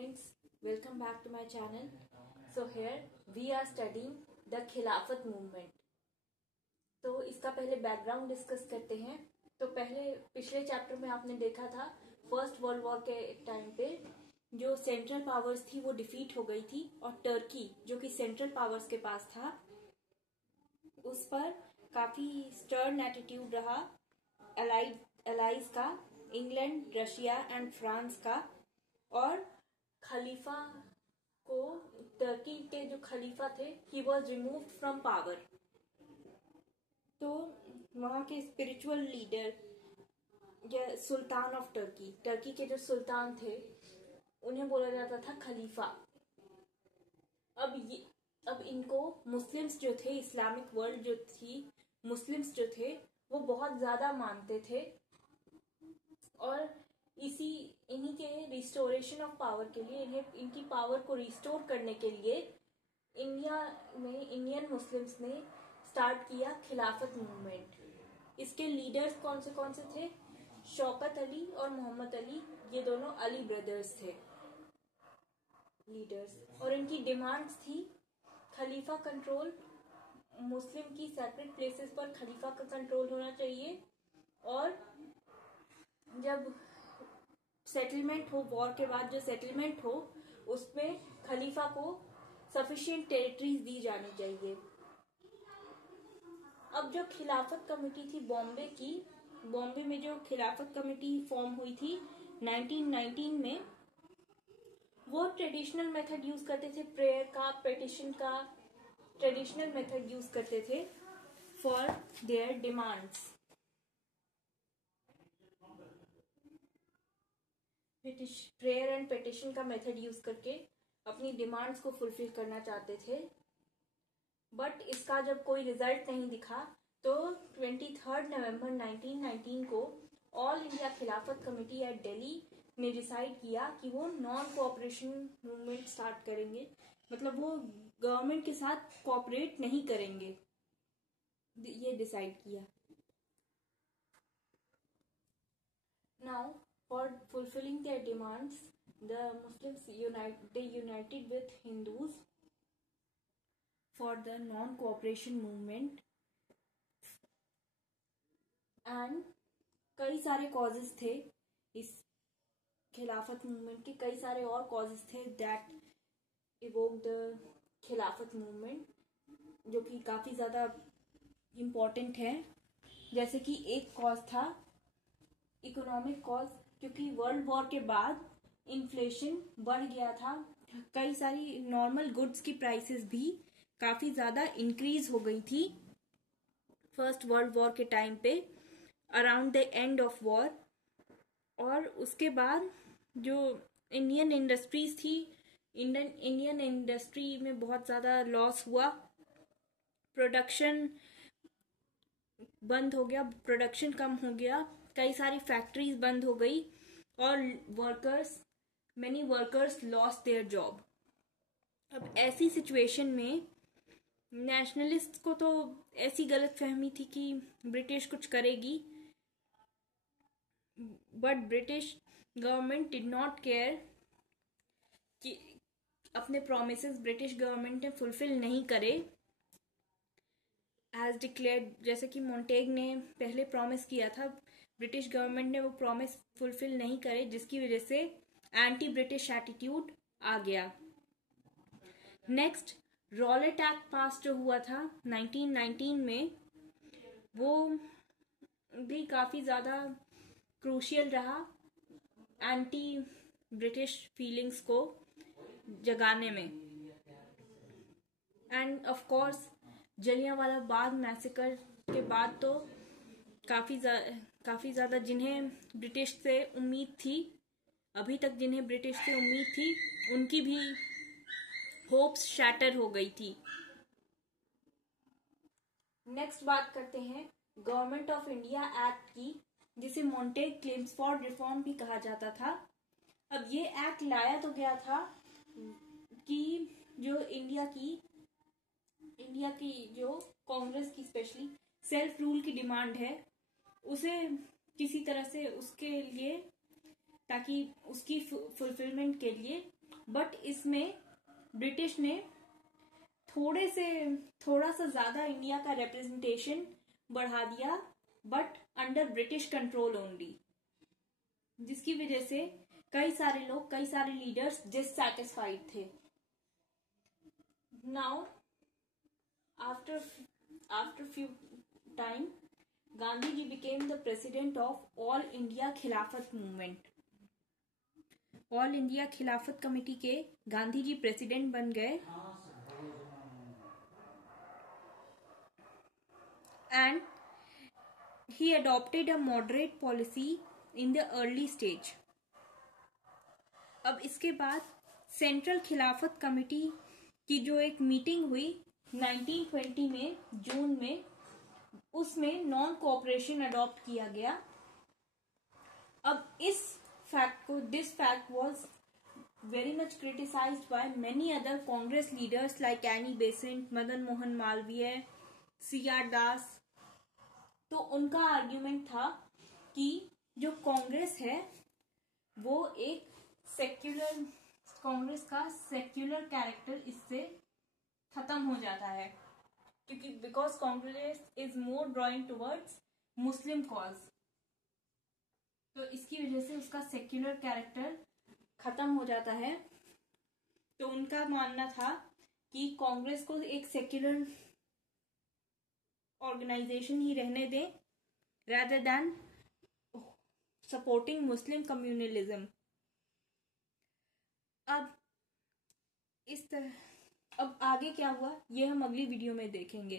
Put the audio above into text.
students, welcome back to my channel. So here we are studying the खिलाफत movement. तो इसका पहले background discuss करते हैं. तो पिछले चैप्टर में आपने देखा था फर्स्ट वर्ल्ड वॉर के टाइम पे जो सेंट्रल पावर्स थी वो डिफीट हो गई थी और टर्की जो कि सेंट्रल पावर्स के पास था उस पर काफी स्टर्न एटीट्यूड रहा अलाइज का, इंग्लैंड, रशिया एंड फ्रांस का. और खलीफा को, टर्की के जो खलीफा थे, he was removed from power. तो वहां के स्पिरिचुअल लीडर या सुल्तान ऑफ टर्की, टर्की के जो सुल्तान थे उन्हें बोला जाता था खलीफा. अब इनको मुस्लिम्स जो थे, इस्लामिक वर्ल्ड जो थी, मुस्लिम्स जो थे वो बहुत ज्यादा मानते थे और इन्हीं के रिस्टोरेशन ऑफ पावर के लिए, इनकी पावर को रिस्टोर करने के लिए इंडियन मुस्लिम्स ने स्टार्ट किया खिलाफत मूवमेंट. इसके लीडर्स कौन से थे? शौकत अली और मोहम्मद अली, ये दोनों अली ब्रदर्स थे लीडर्स. और इनकी डिमांड्स थी खलीफा कंट्रोल, मुस्लिम की सेक्रेट प्लेसेस पर खलीफा का कंट्रोल होना चाहिए. और जब सेटलमेंट हो, वॉर के बाद जो सेटलमेंट हो उसमें खलीफा को सफिशिएंट टेरिटरीज दी जानी चाहिए. अब जो खिलाफत कमेटी थी बॉम्बे में जो खिलाफत कमेटी फॉर्म हुई थी 1919 में, वो ट्रेडिशनल मेथड यूज करते थे, प्रेयर का, पिटिशन का ट्रेडिशनल मेथड यूज करते थे for their demands. Prayer and petition का मेथड यूज करके अपनी डिमांड्स को फुलफिल करना चाहते थे. बट इसका जब कोई रिजल्ट नहीं दिखा तो 23 नवंबर 1919 को all India Khilafat committee eight Delhi ने डिसाइड किया कि वो नॉन कोऑपरेशन मूवमेंट स्टार्ट करेंगे. मतलब वो गवर्नमेंट के साथ कोऑपरेट नहीं करेंगे, ये डिसाइड किया. Now for fulfilling their demands, the Muslims united with Hindus for the non-cooperation movement. And कई सारे कॉजेस थे इस खिलाफत मूवमेंट के, कई सारे और कॉजेस थे दैट इवोक द खिलाफत मूवमेंट, जो कि काफी ज्यादा इम्पोर्टेंट है. जैसे कि एक कॉज था इकोनॉमिक कॉज, क्योंकि वर्ल्ड वॉर के बाद इन्फ्लेशन बढ़ गया था. कई सारी नॉर्मल गुड्स की प्राइसेस भी काफी ज्यादा इंक्रीज हो गई थी फर्स्ट वर्ल्ड वॉर के टाइम पे, around the end of war. और उसके बाद जो इंडियन इंडस्ट्रीज थी, इंडियन इंडस्ट्री में बहुत ज्यादा लॉस हुआ, प्रोडक्शन बंद हो गया, प्रोडक्शन कम हो गया, कई सारी फैक्ट्रीज बंद हो गई और many workers lost their job. अब ऐसी सिचुएशन में नेशनलिस्ट को तो ऐसी गलत फहमी थी कि ब्रिटिश कुछ करेगी, but British government did not care कि अपने प्रोमिसेस ब्रिटिश गवर्नमेंट ने फुलफिल नहीं करे एज डिक्लेयर्ड. जैसे कि मोंटेग ने पहले प्रॉमिस किया था, ब्रिटिश गवर्नमेंट ने वो प्रॉमिस फुलफिल नहीं करे, जिसकी वजह से एंटी ब्रिटिश एटीट्यूड आ गया. नेक्स्ट, रॉलेट एक्ट पास जो हुआ था 1919 में, वो भी काफी ज्यादा क्रूशियल रहा एंटी ब्रिटिश फीलिंग्स को जगाने में. End of course Jallianwala Bagh massacre के बाद तो काफी ज्यादा जिन्हें ब्रिटिश से उम्मीद थी, अभी तक जिन्हें ब्रिटिश से उम्मीद थी, उनकी भी होप्स शैटर हो गई थी. नेक्स्ट बात करते हैं गवर्नमेंट ऑफ इंडिया एक्ट की, जिसे मोंटेग क्लेम्स फॉर रिफॉर्म भी कहा जाता था. अब ये एक्ट लाया तो गया था कि जो इंडिया की जो कांग्रेस की स्पेशली सेल्फ रूल की डिमांड है, उसे किसी तरह से उसके लिए, ताकि उसकी फुलफिलमेंट के लिए बट इसमें ब्रिटिश ने थोड़ा सा ज्यादा इंडिया का रिप्रेजेंटेशन बढ़ा दिया, but under British control only, जिसकी वजह से कई सारे लीडर्स डिससैटिस्फाइड थे. Now after few time Gandhi ji became the president of all India Khilafat movement. All India Khilafat committee के गांधी जी प्रेसिडेंट बन गए. And he adopted a moderate policy in the early stage. अब इसके बाद सेंट्रल खिलाफत कमेटी की जो एक मीटिंग हुई 1920 में जून में, उसमें नॉन कोऑपरेशन अडॉप्ट किया गया. अब this fact was very much criticised by many other Congress leaders like Annie Besant, Madan Mohan Malviya, C R. Das. तो उनका आर्ग्यूमेंट था कि जो कांग्रेस है वो एक कांग्रेस का सेक्युलर कैरेक्टर इससे खत्म हो जाता है, क्योंकि because Congress is more drawing towards Muslim cause. तो इसकी वजह से उसका सेक्युलर कैरेक्टर खत्म हो जाता है. तो उनका मानना था कि कांग्रेस को एक सेक्युलर ऑर्गेनाइजेशन ही रहने दें, rather than supporting मुस्लिम कम्युनलिज्म. अब आगे क्या हुआ ये हम अगली वीडियो में देखेंगे.